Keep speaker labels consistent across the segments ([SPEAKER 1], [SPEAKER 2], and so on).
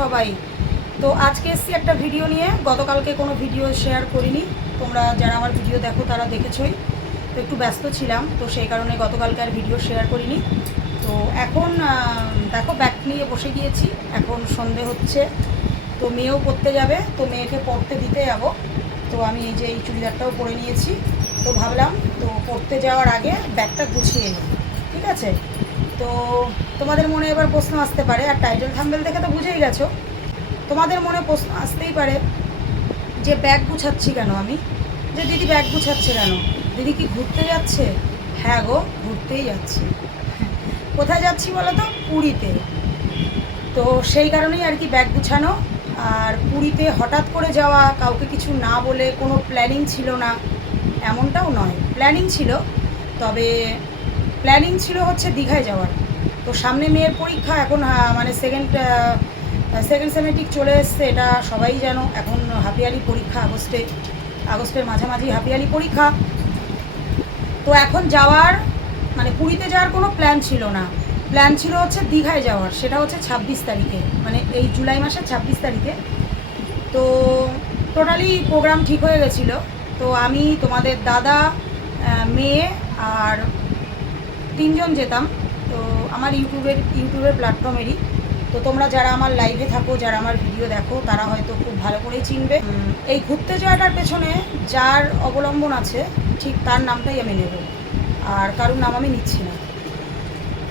[SPEAKER 1] সবাই। তো আজকে এসছি একটা ভিডিও নিয়ে। গতকালকে কোনো ভিডিও শেয়ার করিনি। তোমরা যারা আমার ভিডিও দেখো, তারা দেখেছই। তো একটু ব্যস্ত ছিলাম, তো সেই কারণে গতকালকে আর ভিডিও শেয়ার করিনি। তো এখন দেখো ব্যাগ নিয়ে বসে গিয়েছি। এখন সন্ধে হচ্ছে, তো মেয়েও পড়তে যাবে, তো মেয়েকে পড়তে দিতে যাব। তো আমি এই যে এই চুড়িদারটাও পরে নিয়েছি। তো ভাবলাম, তো পড়তে যাওয়ার আগে ব্যাগটা গুছিয়ে নিই। ঠিক আছে? তো তোমাদের মনে এবার প্রশ্ন আসতে পারে, আর টাইটেল থাম্বেল দেখে তো বুঝেই গেছো। তোমাদের মনে প্রশ্ন আসতেই পারে যে ব্যাগ গুছাচ্ছি কেন আমি? যে দিদি ব্যাগ গুছাচ্ছে কেন? দিদি কি ঘুরতে যাচ্ছে? হ্যাঁ গো, ঘুরতেই যাচ্ছি। কোথায় যাচ্ছি বলো তো? পুরীতে। তো সেই কারণেই আর কি ব্যাগ গুছানো, আর পুরীতে হঠাৎ করে যাওয়া, কাউকে কিছু না বলে, কোনো প্ল্যানিং ছিল না, এমনটাও নয়। প্ল্যানিং ছিল, তবে প্ল্যানিং ছিল হচ্ছে দীঘায় যাওয়ার। তো সামনে মেয়ের পরীক্ষা, এখন মানে সেকেন্ড সেকেন্ড সেমেটিক চলে এসছে, এটা সবাই জানো। এখন হাফিয়ালি পরীক্ষা আগস্টে, আগস্টের মাঝামাঝি হাফিয়ালি পরীক্ষা। তো এখন যাওয়ার মানে পুরীতে যাওয়ার কোনো প্ল্যান ছিল না। প্ল্যান ছিল হচ্ছে দীঘায় যাওয়ার, সেটা হচ্ছে ছাব্বিশ তারিখে মানে এই জুলাই মাসের ছাব্বিশ তারিখে। তো টোটালি প্রোগ্রাম ঠিক হয়ে গেছিল। তো আমি, তোমাদের দাদা মেয়ে আর তিনজন যেতাম। আমার ইউটিউবের ইউটিউবের প্ল্যাটফর্মেরই। তো তোমরা যারা আমার লাইভে থাকো, যারা আমার ভিডিও দেখো, তারা হয়তো খুব ভালো করেই চিনবে। এই ঘুরতে যাওয়াটার পেছনে যার অবলম্বন আছে, ঠিক তার নামটাই আমি নেব। আর কারোর নাম আমি নিচ্ছি না।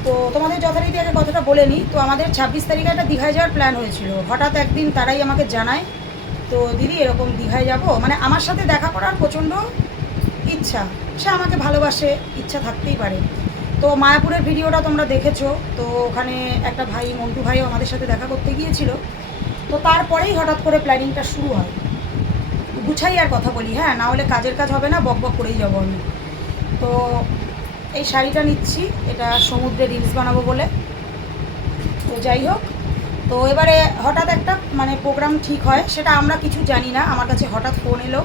[SPEAKER 1] তো তোমাদের যথারীতি আগে কথাটা বলে নিই। তো আমাদের ছাব্বিশ তারিখে একটা দীঘায় যাওয়ার প্ল্যান হয়েছিল। হঠাৎ একদিন তারাই আমাকে জানায়, তো দিদি, এরকম দীঘায় যাব? মানে আমার সাথে দেখা করার প্রচণ্ড ইচ্ছা। সে আমাকে ভালোবাসে, ইচ্ছা থাকতেই পারে। তো মায়াপুরের ভিডিওটা তোমরা দেখেছ। তো ওখানে একটা ভাই, মন্টু ভাইও আমাদের সাথে দেখা করতে গিয়েছিল। তো তারপরেই হঠাৎ করে প্ল্যানিংটা শুরু হয়। গুছাই আর কথা বলি হ্যাঁ? না হলে কাজের কাজ হবে না, বক বক করেই যাব আমি। তো এই শাড়িটা নিচ্ছি, এটা সমুদ্রে রিলস বানাবো বলে। তো যাই হোক, তো এবারে হঠাৎ একটা মানে প্রোগ্রাম ঠিক হয়, সেটা আমরা কিছু জানি না, আমার কাছে হঠাৎ ফোন এলো।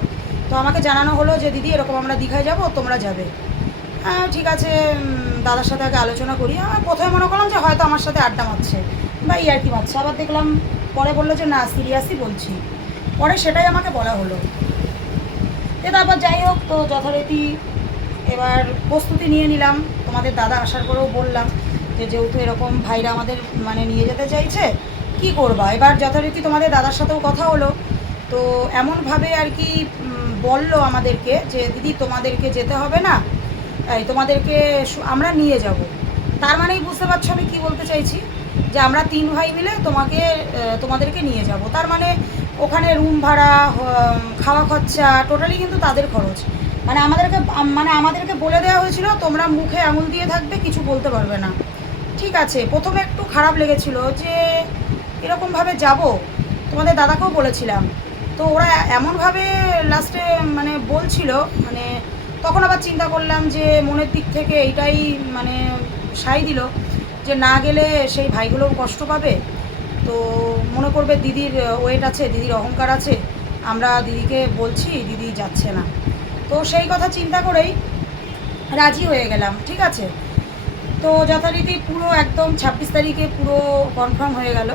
[SPEAKER 1] তো আমাকে জানানো হলো যে, দিদি, এরকম আমরা দীঘায় যাব, তোমরা যাবে। হ্যাঁ ঠিক আছে দাদার সাথে আগে আলোচনা করি। আমার প্রথমে মনে করলাম যে হয়তো আমার সাথে আড্ডা মারছে বা ইয়ার কি মারছে। আবার দেখলাম পরে বলল যে, না, সিরিয়াসই বলছি। পরে সেটাই আমাকে বলা হলো। তো তারপর যাই হোক, তো যথারীতি এবার প্রস্তুতি নিয়ে নিলাম। তোমাদের দাদা আসার পরেও বললাম যে, যেহেতু এরকম ভাইরা আমাদের মানে নিয়ে যেতে চাইছে, কি করবা? এবার যথারীতি তোমাদের দাদার সাথেও কথা হলো। তো এমনভাবে আর কি বলল আমাদেরকে যে, দিদি, তোমাদেরকে যেতে হবে না? এই, তোমাদেরকে আমরা নিয়ে যাব। তার মানেই বুঝতে পারছ আমি কী বলতে চাইছি? যে আমরা তিন ভাই মিলে তোমাকে তোমাদেরকে নিয়ে যাব। তার মানে ওখানে রুম ভাড়া খাওয়া খরচা টোটালি কিন্তু তাদের খরচ। মানে আমাদেরকে মানে আমাদেরকে বলে দেওয়া হয়েছিল, তোমরা মুখে আঙুল দিয়ে থাকবে, কিছু বলতে পারবে না। ঠিক আছে, প্রথমে একটু খারাপ লেগেছিল যে এরকমভাবে যাব। তোমাদের দাদাকেও বলেছিলাম। তো ওরা এমনভাবে লাস্টে মানে বলছিল মানে তখন আবার চিন্তা করলাম যে মনের দিক থেকে এইটাই মানে সাই দিল যে না গেলে সেই ভাইগুলোও কষ্ট পাবে। তো মনে করবে দিদির ওয়েট আছে, দিদির অহংকার আছে। আমরা দিদিকে বলছি, দিদি যাচ্ছে না। তো সেই কথা চিন্তা করেই রাজি হয়ে গেলাম, ঠিক আছে? তো যথারীতি পুরো একদম ছাব্বিশ তারিখে পুরো কনফার্ম হয়ে গেল।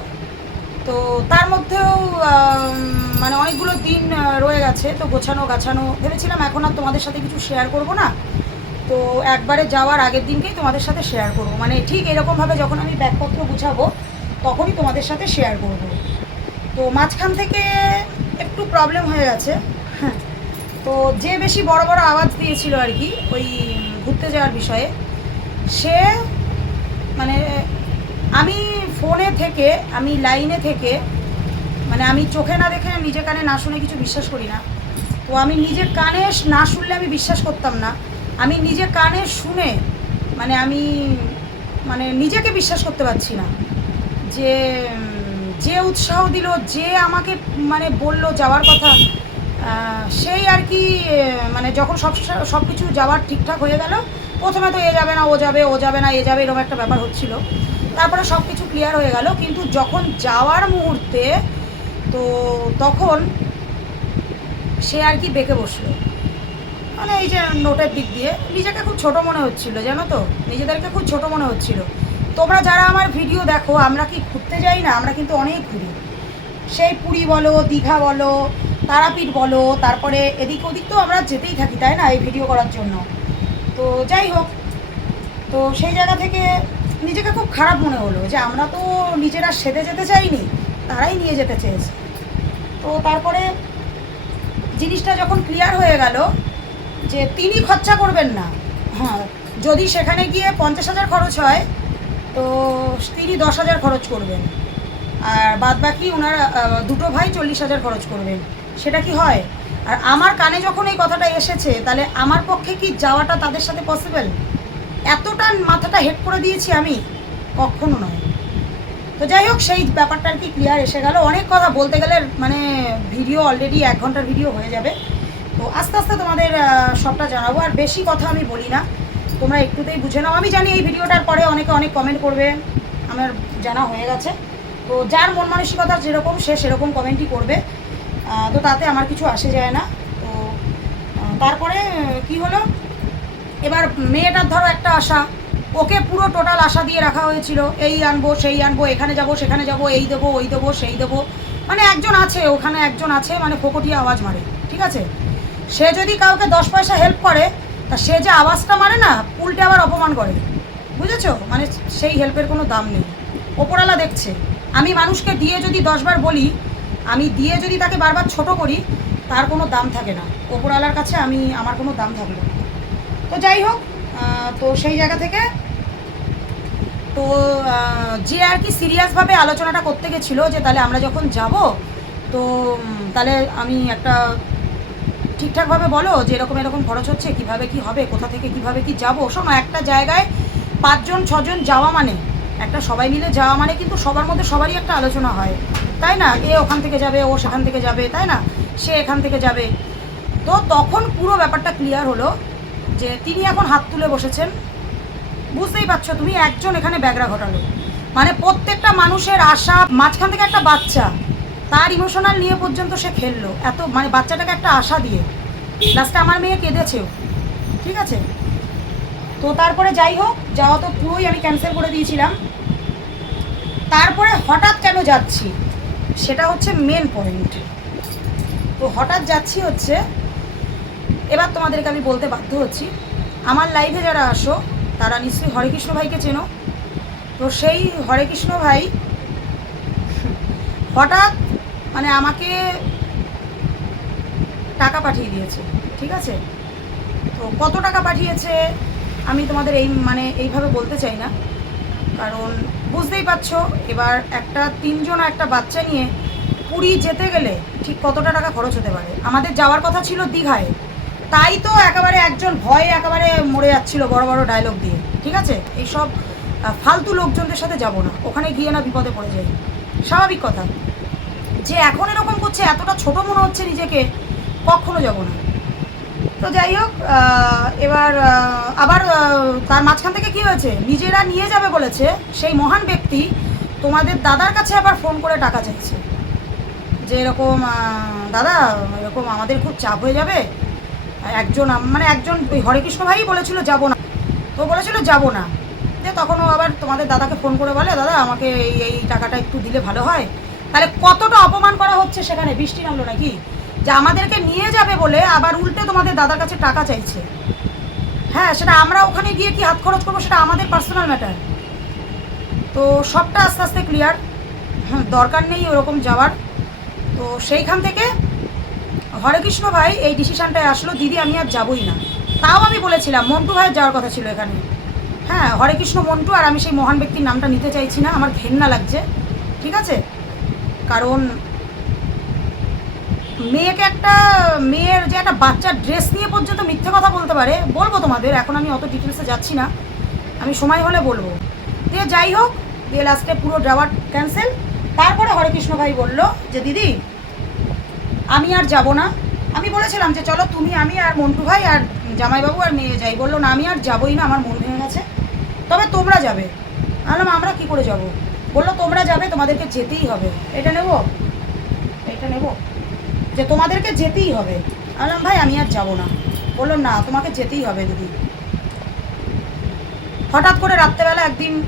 [SPEAKER 1] তো তার মধ্যেও মানে অনেকগুলো গেছে তো গোছানো গাছানো ভেবেছিলাম এখন আর তোমাদের সাথে কিছু শেয়ার করব না। তো একবারে যাওয়ার আগের দিনকেই তোমাদের সাথে শেয়ার করব। মানে ঠিক এরকমভাবে যখন আমি ব্যাগপত্র গুছাবো, তখনই তোমাদের সাথে শেয়ার করব। তো মাঝখান থেকে একটু প্রবলেম হয়ে গেছে। হ্যাঁ তো যে বেশি বড় বড় আওয়াজ দিয়েছিল আর কি, ওই ঘুরতে যাওয়ার বিষয়ে, সে মানে আমি ফোনে থেকে, আমি লাইনে থেকে মানে আমি চোখে না দেখে নিজে কানে না শুনে কিছু বিশ্বাস করি না। তো আমি নিজে কানে না শুনলে আমি বিশ্বাস করতাম না। আমি নিজে কানে শুনে মানে আমি মানে নিজেকে বিশ্বাস করতে পারছি না। যে যে উৎসাহ দিল, যে আমাকে মানে বলল যাওয়ার কথা সেই আর কি মানে যখন সব সব কিছু যাওয়ার ঠিকঠাক হয়ে গেল, প্রথমে তো এ যাবে না, ও যাবে ও যাবে না, এ যাবে, এরকম একটা ব্যাপার হচ্ছিল। তারপরে সব কিছু ক্লিয়ার হয়ে গেল, কিন্তু যখন যাওয়ার মুহূর্তে তো তখন সে আর কি বেঁকে বসল। মানে এই যে নোটের দিক দিয়ে, নিজেকে খুব ছোট মনে হচ্ছিল, জানো তো? নিজেদেরকে খুব ছোট মনে হচ্ছিল। তোমরা যারা আমার ভিডিও দেখো, আমরা কি ঘুরতে যাই না? আমরা কিন্তু অনেক ঘুরি। সেই পুরী বলো, দীঘা বলো, তারাপীঠ বলো, তারপরে এদিক ওদিক তো আমরা যেতেই থাকি, তাই না? এই ভিডিও করার জন্য। তো যাই হোক, তো সেই জায়গা থেকে নিজেকে খুব খারাপ মনে হলো যে আমরা তো নিজেরা সেতে যেতে চাইনি, তারাই নিয়ে যেতে চেয়েছে। তো তারপরে জিনিসটা যখন ক্লিয়ার হয়ে গেল যে তিনি খরচা করবেন না হ্যাঁ যদি সেখানে গিয়ে পঞ্চাশ হাজার খরচ হয়, তো তিনি দশ হাজার খরচ করবেন। আর বাদ বাকি ওনার দুটো ভাই চল্লিশ হাজার খরচ করবেন। সেটা কি হয়? আর আমার কানে যখন এই কথাটা এসেছে, তাহলে আমার পক্ষে কি যাওয়াটা তাদের সাথে পসিবল এতটা মাথাটা হেড করে দিয়েছি আমি, কখনো নয়। তো যাই হোক, সেই ব্যাপারটা আর কি ক্লিয়ার এসে গেল। অনেক কথা বলতে গেলে মানে ভিডিও অলরেডি এক ঘণ্টার ভিডিও হয়ে যাবে। তো আস্তে আস্তে তোমাদের সবটা জানাব। আর বেশি কথা আমি বলি না। তোমরা একটুতেই বুঝে নাও। আমি জানি এই ভিডিওটার পরে অনেকে অনেক কমেন্ট করবে। আমার জানা হয়ে গেছে। তো যার মন মানসিকতা যেরকম, সে সেরকম কমেন্টই করবে। তো তাতে আমার কিছু আসে যায় না। তো তারপরে কি হলো? এবার মেয়েটার ধরো একটা আশা। ওকে পুরো টোটাল আশা দিয়ে রাখা হয়েছিল, এই আনব, সেই আনব, এখানে যাব, সেখানে যাব, এই দেবো, ওই দেবো, সেই দেবো। মানে একজন আছে, ওখানে একজন আছে মানে ফোকটিয়ে আওয়াজ মারে, ঠিক আছে? সে যদি কাউকে দশ পয়সা হেল্প করে, তা সে যে আওয়াজটা মারে না, উল্টে আবার অপমান করে। বুঝেছ? মানে সেই হেল্পের কোনো দাম নেই। ওপরালা দেখছে, আমি মানুষকে দিয়ে যদি দশবার বলি, আমি দিয়ে যদি তাকে বারবার ছোট করি, তার কোনো দাম থাকে না। ওপরওয়ালার কাছে আমি, আমার কোনো দাম থাকবে তো যাই হোক তো সেই জায়গা থেকে তো যে আর কি সিরিয়াসভাবে আলোচনাটা করতে গেছিল যে তাহলে আমরা যখন যাব, তো তাহলে আমি একটা ঠিকঠাকভাবে বলো যে এরকম এরকম খরচ হচ্ছে, কীভাবে কি হবে, কোথা থেকে কীভাবে কি যাব? শোনো, একটা জায়গায় পাঁচজন, ছজন যাওয়া মানে একটা সবাই মিলে যাওয়া মানে কিন্তু সবার মধ্যে সবারই একটা আলোচনা হয়। তাই না? এ ওখান থেকে যাবে, ও সেখান থেকে যাবে, তাই না? সে এখান থেকে যাবে। তো তখন পুরো ব্যাপারটা ক্লিয়ার হলো যে তিনি এখন হাত তুলে বসেছেন। বুঝতেই পারছ, তুমি একজন এখানে ব্যাগরা ঘটালো। মানে প্রত্যেকটা মানুষের আশা, মাঝখান থেকে একটা বাচ্চা, তার ইমোশনাল নিয়ে পর্যন্ত সে খেললো। এত মানে বাচ্চাটাকে একটা আশা দিয়ে। লাস্টে আমার মেয়ে কেঁদেছেও। ঠিক আছে? তো তারপরে যাই হোক, যাওয়া তো পুরোই আমি ক্যান্সেল করে দিয়েছিলাম। তারপরে হঠাৎ কেন যাচ্ছি? সেটা হচ্ছে মেন পয়েন্ট তো হঠাৎ যাচ্ছি হচ্ছে এবার তোমাদেরকে আমি বলতে বাধ্য হচ্ছি। আমার লাইভে যারা আসো, তারা নিশ্চয়ই হরে কৃষ্ণ ভাইকে চেনো। তো সেই হরে কৃষ্ণ ভাই হঠাৎ মানে আমাকে টাকা পাঠিয়ে দিয়েছে, ঠিক আছে? তো কত টাকা পাঠিয়েছে আমি তোমাদের এই মানে এইভাবে বলতে চাই না। কারণ বুঝতেই পারছ, এবার একটা তিনজন একটা বাচ্চা নিয়ে পুরী যেতে গেলে ঠিক কতটা টাকা খরচ হতে পারে? আমাদের যাওয়ার কথা ছিল দীঘায়। তাই তো একেবারে একজন ভয়ে একেবারে মরে যাচ্ছিল বড় বড় ডায়লগ দিয়ে। ঠিক আছে? এইসব ফালতু লোকজনদের সাথে যাব না। ওখানে গিয়ে না বিপদে পড়ে যাই। স্বাভাবিক কথা। যে এখন এরকম করছে, এতটা ছোট মনে হচ্ছে নিজেকে, কখনো যাব না। তো যাই হোক এবার আবার তার মাঝখান থেকে কি হয়েছে? নিজেরা নিয়ে যাবে বলেছে, সেই মহান ব্যক্তি তোমাদের দাদার কাছে আবার ফোন করে টাকা চাইছে। যে এরকম দাদা, এরকম আমাদের খুব চাপ হয়ে যাবে একজন মানে একজন হরেকৃষ্ণ ভাই বলেছিল, যাব না। তো বলেছিল, যাব না। যে তখনও আবার তোমাদের দাদাকে ফোন করে বলে, দাদা, আমাকে এই এই টাকাটা একটু দিলে ভালো হয়। তাহলে কতটা অপমান করা হচ্ছে সেখানে? বৃষ্টি নামলো নাকি? যে আমাদেরকে নিয়ে যাবে বলে আবার উল্টে তোমাদের দাদার কাছে টাকা চাইছে। হ্যাঁ সেটা আমরা ওখানে গিয়ে কি হাত খরচ করব সেটা আমাদের পার্সোনাল ম্যাটার তো সবটা আস্তে আস্তে ক্লিয়ার দরকার নেই ওরকম যাওয়ার। তো সেইখান থেকে হরেকৃষ্ণ ভাই, এই ডিসিশনটায় আসলো, দিদি, আমি আর যাবই না। তাও আমি বলেছিলাম, মন্টু ভাইয়ের যাওয়ার কথা ছিল এখানে। হ্যাঁ হরেকৃষ্ণ মন্টু আর আমি সেই মহান ব্যক্তির নামটা নিতে চাইছি না, আমার ঘেন্না লাগছে, ঠিক আছে? কারণ মেয়েকে একটা, মেয়ের যে একটা বাচ্চার ড্রেস নিয়ে পর্যন্ত মিথ্যে কথা বলতে পারে, বলব তোমাদের, এখন আমি অত ডিটেলসে যাচ্ছি না, আমি সময় হলে বলব। দিয়ে যাই হোক, দিয়ে লাস্টে পুরো যাওয়ার ক্যান্সেল তারপরে হরেকৃষ্ণ ভাই বলল যে, দিদি আমি আর যাব না। আমি বলেছিলাম যে, চলো তুমি, আমি আর মন্টু ভাই আর জামাইবাবু আর মেয়ে যাই। বলল, না, আমি আর যাবোই না, আমার মন ভেঙে গেছে। তবে তোমরা যাবে। বললাম, আমরা কি করে যাব? বলল, তোমরা যাবে, তোমাদেরকে যেতেই হবে। এটা নেব? এটা নেব। যে তোমাদেরকে যেতেই হবে। বললাম, ভাই, আমি আর যাব না। বলল, না, তোমাকে যেতেই হবে, দিদি। হঠাৎ করে রাত্রেবেলা একদিন,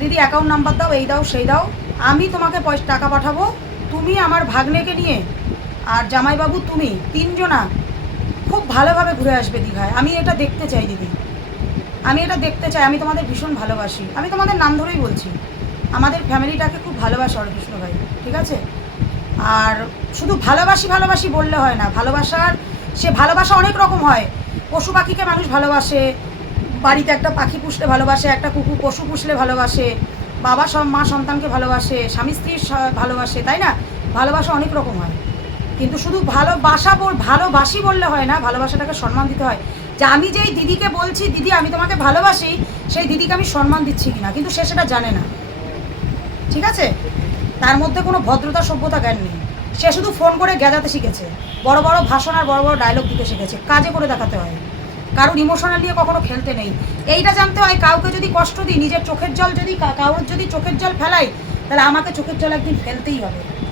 [SPEAKER 1] দিদি অ্যাকাউন্ট নাম্বার দাও, এই দাও, সেই দাও। আমি তোমাকে পয়সা, টাকা পাঠাবো। তুমি আমার ভাগ্নেকে নিয়ে আর জামাইবাবু তুমি, তিনজনা খুব ভালোভাবে ঘুরে আসবে দীঘায়। আমি এটা দেখতে চাই, দিদি। আমি এটা দেখতে চাই, আমি তোমাদের ভীষণ ভালোবাসি। আমি তোমাদের নাম ধরেই বলছি, আমাদের ফ্যামিলিটাকে খুব ভালোবাসে হরকৃষ্ণ ভাই, ঠিক আছে? আর শুধু ভালোবাসি ভালোবাসি বললে হয় না, ভালোবাসার, সে ভালোবাসা অনেক রকম হয়। পশু পাখিকে মানুষ ভালোবাসে, বাড়িতে একটা পাখি পুষলে ভালোবাসে, একটা কুকুর, পশু পুষলে ভালোবাসে, বাবা সব মা, সন্তানকে ভালোবাসে, স্বামী স্ত্রীর ভালোবাসে, তাই না? ভালোবাসা অনেক রকম হয়। কিন্তু শুধু ভালোবাসা বল- ভালোবাসি বললে হয় না, ভালোবাসাটাকে সম্মান দিতে হয়। যে আমি যেই দিদিকে বলছি, দিদি আমি তোমাকে ভালোবাসি, সেই দিদিকে আমি সম্মান দিচ্ছি কিনা? কিন্তু সে সেটা জানে না। ঠিক আছে? তার মধ্যে কোনো ভদ্রতা, সভ্যতা, জ্ঞান নেই। সে শুধু ফোন করে গেজাতে শিখেছে। বড় বড় ভাষণ আর বড় বড় ডায়লগ দিতে শিখেছে। কাজে করে দেখাতে হয়। কারোর ইমোশনাল নিয়ে কখনো খেলতে নেই। এইটা জানতে হয়, কাউকে যদি কষ্ট দিই, নিজের চোখের জল যদি কারোর যদি চোখের জল ফেলাই, তাহলে আমাকে চোখের জল একদিন ফেলতেই হবে।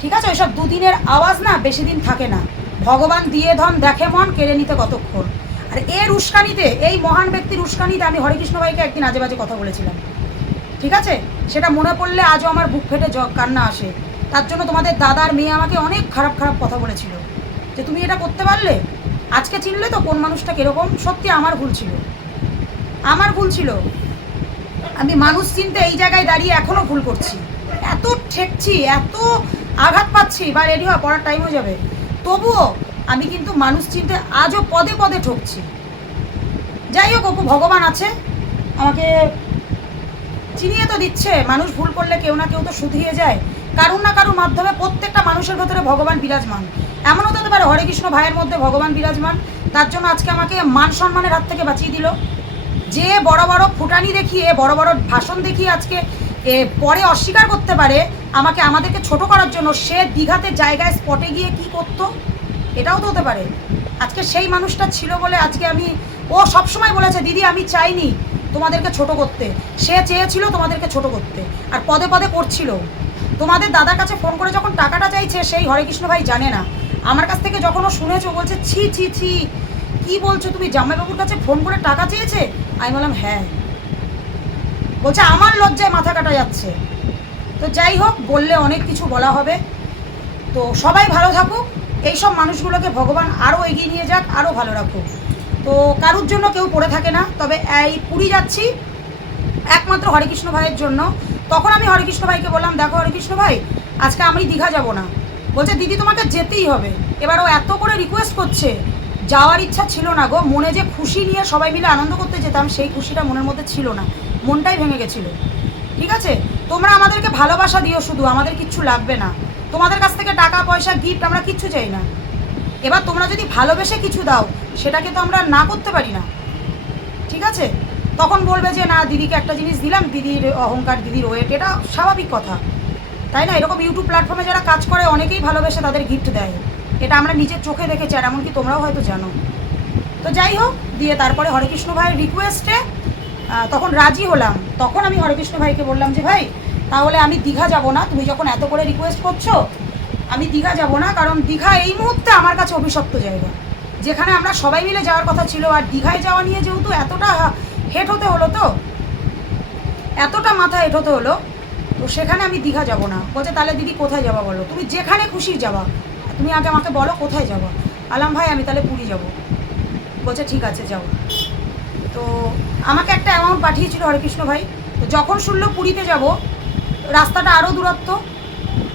[SPEAKER 1] ঠিক আছে, ওইসব দুদিনের আওয়াজ না বেশি দিন থাকে না। ভগবান দিয়ে ধন দেখে মন, কেড়ে নিতে কতক্ষণ? আর এর উস্কানিতে, এই মহান ব্যক্তির উস্কানিতে আমি হরেকৃষ্ণ ভাইকে একদিন আজে বাজে কথা বলেছিলাম। ঠিক আছে? সেটা মনে পড়লে আজও আমার বুক ফেটে জ কান্না আসে। তার জন্য তোমাদের দাদার মেয়ে আমাকে অনেক খারাপ খারাপ কথা বলেছিল। যে তুমি এটা করতে পারলে? আজকে চিনলে তো কোন মানুষটা কীরকম? সত্যি আমার ভুল ছিল। আমার ভুল ছিল। আমি মানুষ চিনতে এই জায়গায় দাঁড়িয়ে এখনও ভুল করছি। এত ঠেকছি, এত আঘাত পাচ্ছি বা রেডি হওয়া, পড়ার টাইম হয়ে যাবে। তবুও আমি কিন্তু মানুষ চিনতে আজও পদে পদে ঠকছি। যাই হোক, অপু, ভগবান আছে। আমাকে চিনিয়ে তো দিচ্ছে, মানুষ ভুল করলে কেউ না কেউ তো শুধিয়ে যায়। কারুর না কারুর মাধ্যমে প্রত্যেকটা মানুষের ভেতরে ভগবান বিরাজমান। এমনও তো হতে পারে হরে কৃষ্ণ ভাইয়ের মধ্যে ভগবান বিরাজমান। তার জন্য আজকে আমাকে মান সম্মানের হাত থেকে বাঁচিয়ে দিল। যে বড় বড় ফুটানি দেখিয়ে, বড় বড় ভাষণ দেখিয়ে আজকে এ, পরে অস্বীকার করতে পারে আমাকে আমাদেরকে ছোট করার জন্য সে দীঘাতে জায়গায় স্পটে গিয়ে কি করতো? এটাও তো হতে পারে। আজকে সেই মানুষটা ছিল বলে আজকে আমি ও সবসময় বলেছে দিদি আমি চাইনি তোমাদেরকে ছোট করতে। সে চেয়েছিল তোমাদেরকে ছোট করতে আর পদে পদে করছিল। তোমাদের দাদার কাছে ফোন করে যখন টাকাটা চাইছে সেই হরে কৃষ্ণ ভাই জানে না। আমার কাছ থেকে যখন ও শুনেছে বলছে ছি ছি ছি কি বলছো তুমি? জামাইবাবুর কাছে ফোন করে টাকা চেয়েছে? আমি বললাম হ্যাঁ। বলছে, আমার লজ্জায় মাথা কাটা যাচ্ছে। তো যাই হোক, বললে অনেক কিছু বলা হবে। তো সবাই ভালো থাকুক। এইসব মানুষগুলোকে ভগবান আরও এগিয়ে নিয়ে যাক, আরও ভালো রাখুক। তো কারুর জন্য কেউ পড়ে থাকে না, তবে এই পুরী যাচ্ছি একমাত্র হরেকৃষ্ণ ভাইয়ের জন্য। তখন আমি হরেকৃষ্ণ ভাইকে বললাম, দেখো হরেকৃষ্ণ ভাই, আজকে আমি দীঘা যাব না। বলছে, দিদি তোমাকে যেতেই হবে। এবার ও এত করে রিকোয়েস্ট করছে, যাওয়ার ইচ্ছা ছিল না গো। মনে যে খুশি নিয়ে সবাই মিলে আনন্দ করতে যেতাম, সেই খুশিটা মনের মধ্যে ছিল না। মনটাই ভেঙে গেছিল। ঠিক আছে? তোমরা আমাদেরকে ভালোবাসা দিও শুধু, আমাদের কিচ্ছু লাগবে না। তোমাদের কাছ থেকে টাকা, পয়সা গিফট আমরা কিচ্ছু চাই না। এবার তোমরা যদি ভালোবেসে কিছু দাও, সেটাকে তো আমরা না করতে পারি না। ঠিক আছে? তখন বলবে যে, না, দিদিকে একটা জিনিস দিলাম, দিদির অহংকার, দিদির ওয়েট এটা স্বাভাবিক কথা। তাই না? এরকম ইউটিউব প্ল্যাটফর্মে যারা কাজ করে, অনেকেই ভালোবেসে তাদের গিফট দেয়। এটা আমরা নিজের চোখে দেখেছি, আর এমনকি তোমরাও হয়তো জানো। তো যাই হোক, দিয়ে তারপরে হরেকৃষ্ণ ভাইয়ের রিকোয়েস্টে তখন রাজি হলাম। তখন আমি হরেকৃষ্ণ ভাইকে বললাম যে, ভাই, তাহলে আমি দীঘা যাব না। তুমি যখন এত করে রিকোয়েস্ট করছ, আমি দীঘা যাব না, কারণ দীঘা এই মুহূর্তে আমার কাছে অভিশপ্ত জায়গা। যেখানে আমরা সবাই মিলে যাওয়ার কথা ছিল, আর দীঘায় যাওয়া নিয়ে যেহেতু এতটা হেট হতে হলো তো, এতটা মাথা হেট হতে হলো, তো সেখানে আমি দীঘা যাব না। বলছে, তাহলে দিদি কোথায় যাবা বলো? তুমি যেখানে খুশি যাবা। তুমি আগে আমাকে বলো কোথায় যাবা? আলাম ভাই, আমি তাহলে পুরী যাব। বলছে, ঠিক আছে, যাও। তো আমাকে একটা অ্যামাউন্ট পাঠিয়েছিল হরেকৃষ্ণ ভাই। তো যখন শুনলো পুরীতে যাব, রাস্তাটা আরও দূরত্ব,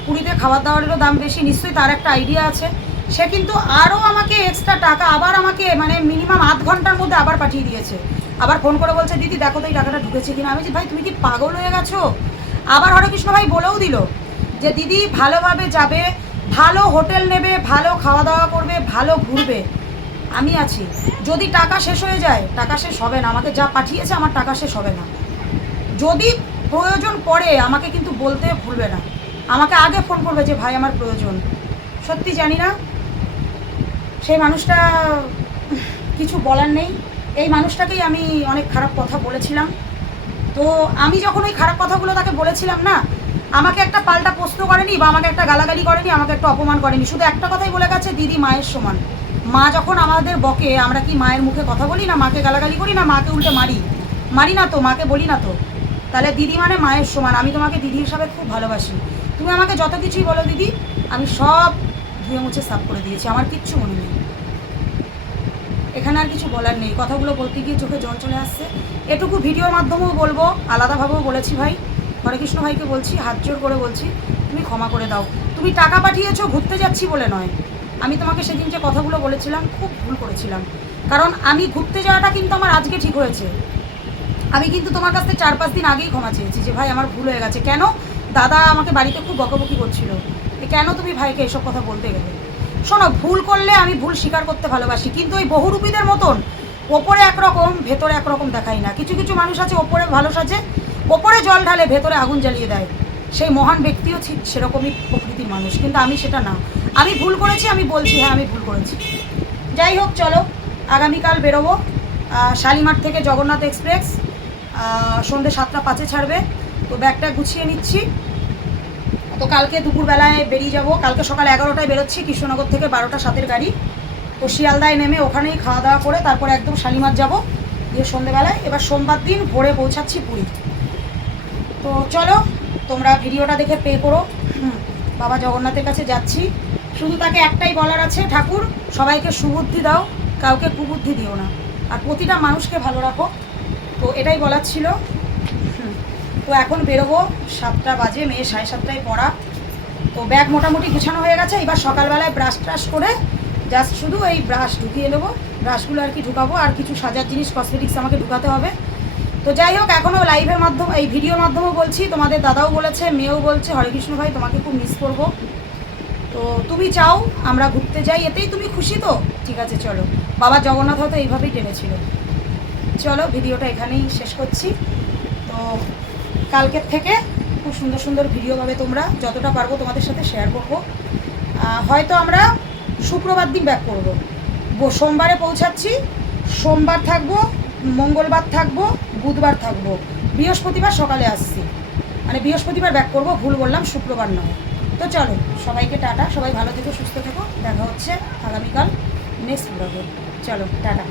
[SPEAKER 1] পুরীতে খাবার দাবারেরও দাম বেশি, নিশ্চয়ই তার একটা আইডিয়া আছে। সে কিন্তু আরও আমাকে এক্সট্রা টাকা, আবার আমাকে মানে মিনিমাম আধ ঘণ্টার মধ্যে আবার পাঠিয়ে দিয়েছে। আবার ফোন করে বলছে, দিদি, দেখো তো এই টাকাটা ঢুকেছে কিনা? আমি বলছি, ভাই, তুমি কি পাগল হয়ে গেছো? আবার হরেকৃষ্ণ ভাই বলেও দিল যে, দিদি, ভালোভাবে যাবে, ভালো হোটেল নেবে, ভালো খাওয়া দাওয়া করবে, ভালো ঘুরবে। আমি আছি। যদি টাকা শেষ হয়ে যায়, টাকা শেষ হবে না। আমাকে যা পাঠিয়েছে, আমার টাকা শেষ হবে না। যদি প্রয়োজন পড়ে, আমাকে কিন্তু বলতে ভুলবে না। আমাকে আগে ফোন করবে যে, ভাই, আমার প্রয়োজন। সত্যি জানি না। সেই মানুষটা, কিছু বলার নেই। এই মানুষটাকেই আমি অনেক খারাপ কথা বলেছিলাম। তো আমি যখন ওই খারাপ কথাগুলো তাকে বলেছিলাম না, আমাকে একটা পাল্টা প্রশ্ন করেনি বা আমাকে একটা গালাগালি করেনি, আমাকে একটা অপমান করেনি। শুধু একটা কথাই বলে গেছে, দিদি, মায়ের সমান। মা যখন আমাদের বকে, আমরা কি মায়ের মুখে কথা বলি না? মাকে গালাগালি করি না? মাকে উল্টে মারি। মারি না তো, মাকে বলি না তো। তাহলে দিদি মানে মায়ের সমান। আমি তোমাকে দিদি হিসাবে খুব ভালোবাসি। তুমি আমাকে যত কিছুই বলো দিদি, আমি সব ধুয়ে মুছে সাফ করে দিয়েছি। আমার কিচ্ছু মনে নেই। এখানে আর কিছু বলার নেই। কথাগুলো বলতে গিয়ে চোখে জল চলে আসছে। এটুকু ভিডিওর মাধ্যমেও বলব, আলাদাভাবেও বলেছি ভাই। হরে কৃষ্ণ ভাইকে বলছি, হাত জোর করে বলছি, তুমি ক্ষমা করে দাও। তুমি টাকা পাঠিয়েছো, ঘুরতে যাচ্ছি বলে নয়। আমি তোমাকে সেদিন যে কথাগুলো বলেছিলাম, খুব ভুল করেছিলাম। কারণ আমি ঘুরতে যাওয়াটা কিন্তু আমার আজকে ঠিক হয়েছে। আমি কিন্তু তোমার কাছ থেকে চার পাঁচ দিন আগেই ক্ষমা চেয়েছি যে, ভাই, আমার ভুল হয়ে গেছে। কেন? দাদা আমাকে বাড়িতে খুব বকাবকি করছিল। কেন তুমি ভাইকে এসব কথা বলতে গেলে? শোনো, ভুল করলে আমি ভুল স্বীকার করতে ভালোবাসি, কিন্তু ওই বহুরূপীদের মতন ওপরে একরকম, ভেতরে একরকম দেখাই না। কিছু কিছু মানুষ আছে ওপরে ভালো সাজে, ওপরে জল ঢালে ভেতরে আগুন জ্বালিয়ে দেয়। সেই মহান ব্যক্তিও ঠিক সেরকমই প্রকৃতির মানুষ, কিন্তু আমি সেটা না। আমি ভুল করেছি, আমি বলছি হ্যাঁ আমি ভুল করেছি। যাই হোক, চলো, আগামীকাল বেরোবো শালিমার থেকে জগন্নাথ এক্সপ্রেস সন্ধ্যে সাতটা পাঁচে ছাড়বে। তো ব্যাগটা গুছিয়ে নিচ্ছি। তো কালকে দুপুরবেলায় বেরিয়ে যাব। কালকে সকাল এগারোটায় বেরোচ্ছি, কৃষ্ণনগর থেকে বারোটা সাতের গাড়ি। তো শিয়ালদায় নেমে ওখানেই খাওয়া দাওয়া করে তারপরে একদম শালিমার যাব। দিয়ে সন্ধ্যেবেলায় এবার সোমবার দিন ভোরে পৌঁছাচ্ছি পুরী। তো চলো, তোমরা ভিডিওটা দেখে পে করো। বাবা জগন্নাথের কাছে যাচ্ছি। শুধু তাকে একটাই বলার আছে, ঠাকুর, সবাইকে সুবুদ্ধি দাও, কাউকে কুবুদ্ধি দিও না। আর প্রতিটা মানুষকে ভালো রাখো। তো এটাই বলার ছিল। তো এখন বেরোবো, সাতটা বাজে, মেয়ে সাড়ে সাতটায় পড়া। তো ব্যাগ মোটামুটি গুছানো হয়ে গেছে। এবার সকালবেলায় ব্রাশ ট্রাশ করে জাস্ট শুধু এই ব্রাশ ঢুকিয়ে নেব। ব্রাশগুলো আর কি ঢুকাবো। আর কিছু সাজার জিনিস কসমেটিক্স আমাকে ঢুকাতে হবে। তো যাই হোক, এখনও লাইভের মাধ্যমে এই ভিডিওর মাধ্যমেও বলছি। তোমাদের দাদাও বলেছে, মেয়েও বলছে, হরেকৃষ্ণ ভাই, তোমাকে খুব মিস করব। তো তুমি চাও আমরা ঘুরতে যাই। এতেই তুমি খুশি তো? ঠিক আছে, চলো। বাবা জগন্নাথ হয়তো এইভাবেই টেনেছিল। চলো, ভিডিওটা এখানেই শেষ করছি। তো কালকের থেকে খুব সুন্দর সুন্দর ভিডিও পাবে তোমরা। যতটা পারব তোমাদের সাথে শেয়ার করব। হয়তো আমরা শুক্রবার দিন ব্যাক করব। সোমবারে পৌঁছাচ্ছি। সোমবার থাকব, মঙ্গলবার থাকব, বুধবার থাকব। বৃহস্পতিবার সকালে আসছি। মানে বৃহস্পতিবার ব্যাক করব, ভুল বললাম, শুক্রবার নয়। তো চলো, সবাইকে টাটা, সবাই ভালো থেকো, সুস্থ থেকো, দেখা হচ্ছে আগামীকাল নেক্সট ব্লগে চলো, টাটা।